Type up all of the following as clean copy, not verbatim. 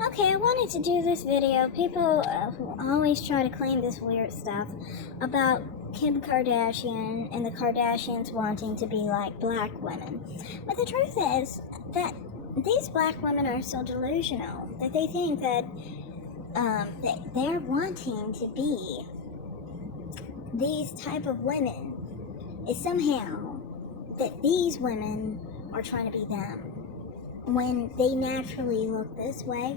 Okay, I wanted to do this video. People always try to claim this weird stuff about Kim Kardashian and the Kardashians wanting to be like black women. But the truth is that these black women are so delusional that they think that they're wanting to be these type of women is somehow that these women are trying to be them when they naturally look this way,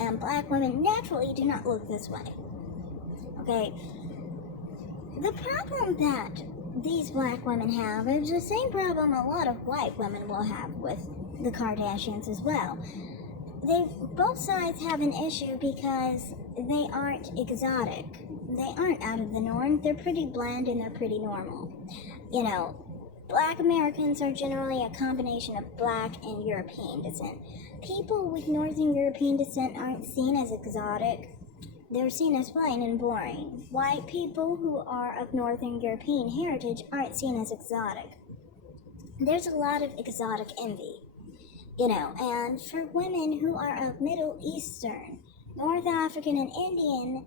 and black women naturally do not look this way. Okay, the problem that these black women have is the same problem a lot of white women will have with the Kardashians as well. Both sides have an issue because they aren't exotic. They aren't out of the norm. They're pretty bland and they're pretty normal. You know, Black Americans are generally a combination of black and European descent. People with Northern European descent aren't seen as exotic. They're seen as plain and boring. White people who are of Northern European heritage aren't seen as exotic. There's a lot of exotic envy, and for women who are of Middle Eastern, North African, and Indian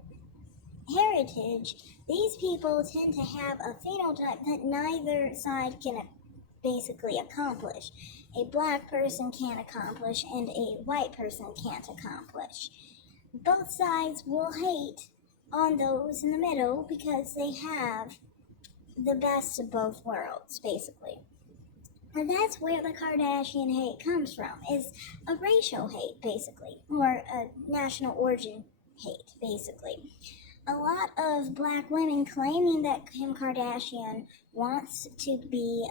heritage, these people tend to have a phenotype that neither side can basically accomplish. A black person can't accomplish and a white person can't accomplish. Both sides will hate on those in the middle because they have the best of both worlds, basically. And that's where the Kardashian hate comes from, is a racial hate, basically, or a national origin hate, basically. A lot of black women claiming that Kim Kardashian wants to be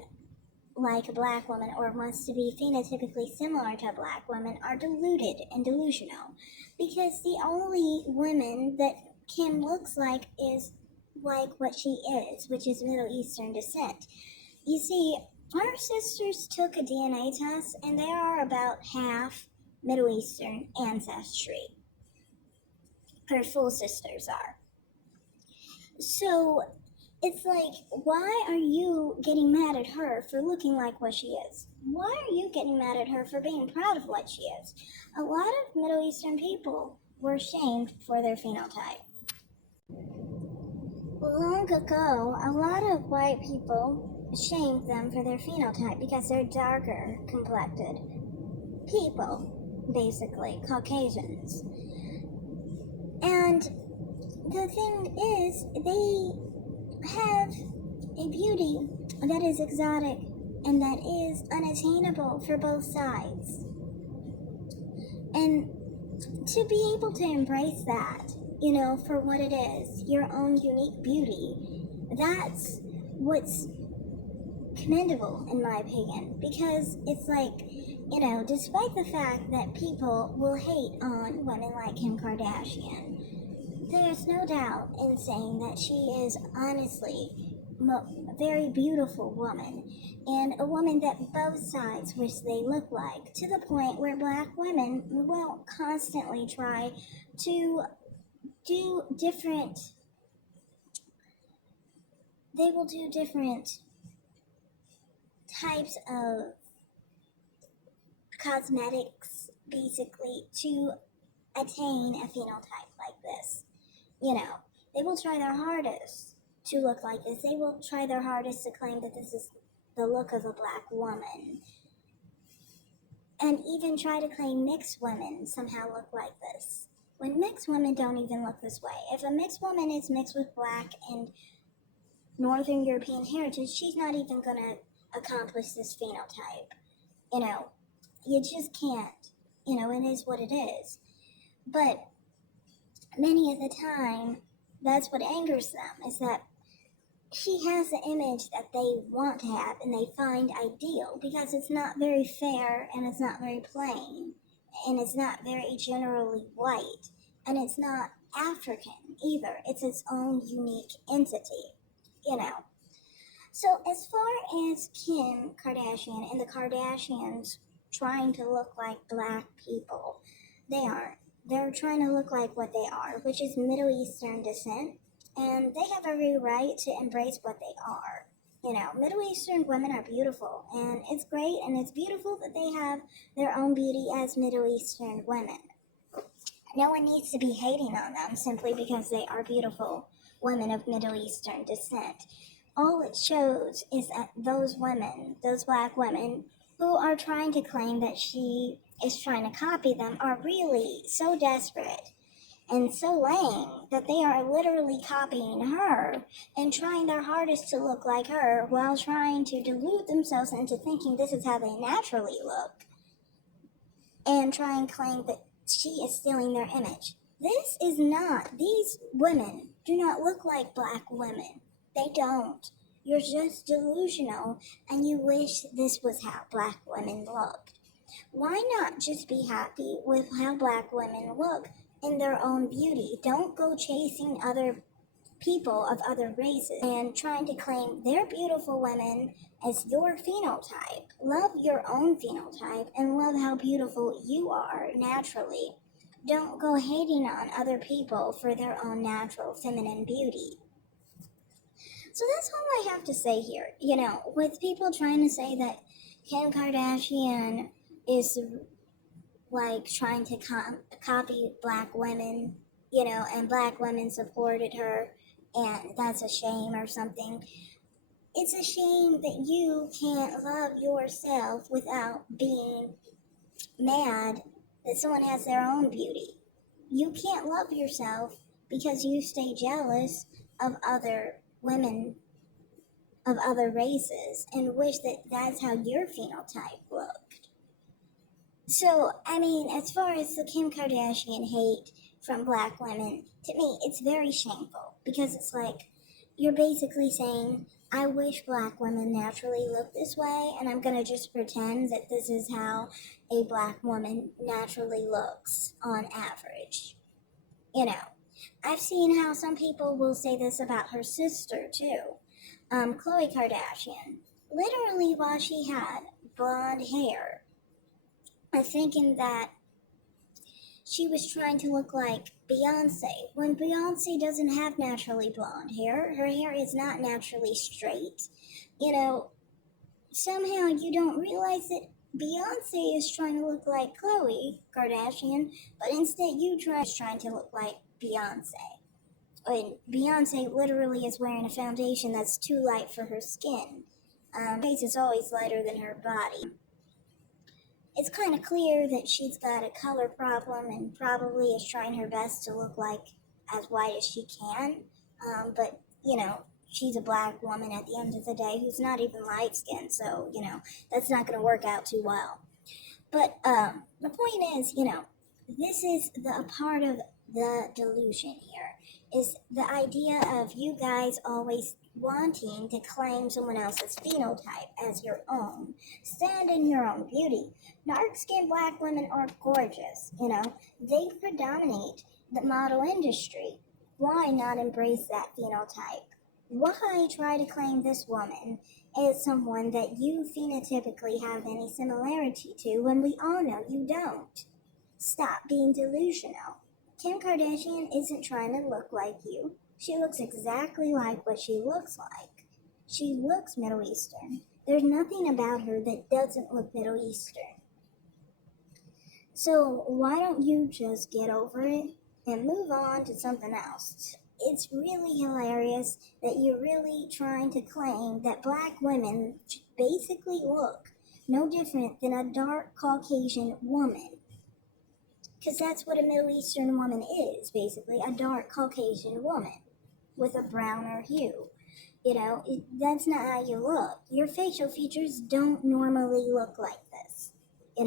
like a black woman or wants to be phenotypically similar to a black woman are deluded and delusional, because the only women that Kim looks like is like what she is, which is Middle Eastern descent. You see, our sisters took a DNA test and they are about half Middle Eastern ancestry. Her full sisters are. So it's like, why are you getting mad at her for looking like what she is? Why are you getting mad at her for being proud of what she is? A lot of Middle Eastern people were shamed for their phenotype. Long ago, a lot of white people shamed them for their phenotype because they're darker complected people, basically, Caucasians. And the thing is, they have a beauty that is exotic and that is unattainable for both sides. And to be able to embrace that, for what it is, your own unique beauty, that's what's commendable in my opinion, because it's like, despite the fact that people will hate on women like Kim Kardashian, there's no doubt in saying that she is honestly a very beautiful woman, and a woman that both sides wish they look like, to the point where black women will constantly try to do different types of cosmetics, basically, to attain a phenotype like this. They will try their hardest to look like this. They will try their hardest to claim that this is the look of a black woman. And even try to claim mixed women somehow look like this, when mixed women don't even look this way. If a mixed woman is mixed with black and Northern European heritage, she's not even going to accomplish this phenotype. You just can't. It is what it is. But many of the time, that's what angers them, is that she has the image that they want to have and they find ideal, because it's not very fair and it's not very plain and it's not very generally white and it's not African either. It's its own unique entity, So as far as Kim Kardashian and the Kardashians trying to look like black people, they aren't. They're trying to look like what they are, which is Middle Eastern descent, and they have every right to embrace what they are. Middle Eastern women are beautiful, and it's great, and it's beautiful that they have their own beauty as Middle Eastern women. No one needs to be hating on them simply because they are beautiful women of Middle Eastern descent. All it shows is that those women, those black women, who are trying to claim that she is trying to copy them, are really so desperate and so lame that they are literally copying her and trying their hardest to look like her while trying to delude themselves into thinking this is how they naturally look and try and claim that she is stealing their image. This is not, these women do not look like black women. They don't. You're just delusional and you wish this was how black women looked. Why not just be happy with how black women look in their own beauty? Don't go chasing other people of other races and trying to claim they're beautiful women as your phenotype. Love your own phenotype and love how beautiful you are naturally. Don't go hating on other people for their own natural feminine beauty. So that's all I have to say here. With people trying to say that Kim Kardashian is like trying to copy black women, and black women supported her, and that's a shame or something. It's a shame that you can't love yourself without being mad that someone has their own beauty. You can't love yourself because you stay jealous of other women of other races and wish that that's how your phenotype looked. So, I mean, as far as the Kim Kardashian hate from black women, to me, it's very shameful because it's like you're basically saying, I wish black women naturally look this way, and I'm going to just pretend that this is how a black woman naturally looks on average. I've seen how some people will say this about her sister, too, Khloe Kardashian. Literally, while she had blonde hair, thinking that she was trying to look like Beyonce, when Beyonce doesn't have naturally blonde hair. Her hair is not naturally straight. Somehow you don't realize that Beyonce is trying to look like Khloe Kardashian, but instead trying to look like Beyonce. And Beyonce literally is wearing a foundation that's too light for her skin. Her face is always lighter than her body. It's kind of clear that she's got a color problem and probably is trying her best to look like as white as she can. But, she's a black woman at the end of the day who's not even light skinned, so, that's not going to work out too well. But the point is, this is a part of the delusion here, is the idea of you guys always wanting to claim someone else's phenotype as your own. Stand in your own beauty. Dark-skinned black women are gorgeous, They predominate the model industry. Why not embrace that phenotype? Why try to claim this woman as someone that you phenotypically have any similarity to when we all know you don't? Stop being delusional. Kim Kardashian isn't trying to look like you. She looks exactly like what she looks like. She looks Middle Eastern. There's nothing about her that doesn't look Middle Eastern. So why don't you just get over it and move on to something else? It's really hilarious that you're really trying to claim that black women basically look no different than a dark Caucasian woman. Because that's what a Middle Eastern woman is, basically, a dark Caucasian woman with a browner hue. That's not how you look. Your facial features don't normally look like this. They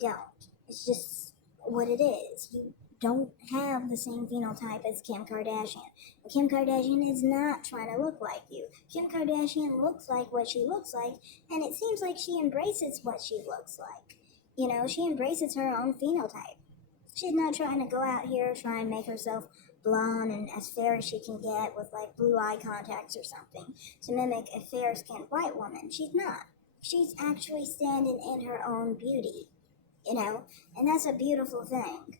don't. It's just what it is. You don't have the same phenotype as Kim Kardashian. Kim Kardashian is not trying to look like you. Kim Kardashian looks like what she looks like, and it seems like she embraces what she looks like. She embraces her own phenotype. She's not trying to go out here try and make herself blonde and as fair as she can get with like blue eye contacts or something to mimic a fair-skinned white woman. She's not. She's actually standing in her own beauty, and that's a beautiful thing.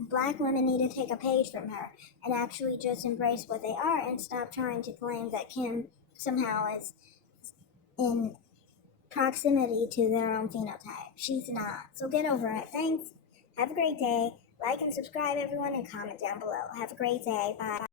Black women need to take a page from her and actually just embrace what they are and stop trying to claim that Kim somehow is in proximity to their own phenotype. She's not. So get over it. Thanks. Have a great day. Like and subscribe, everyone, and comment down below. Have a great day. Bye.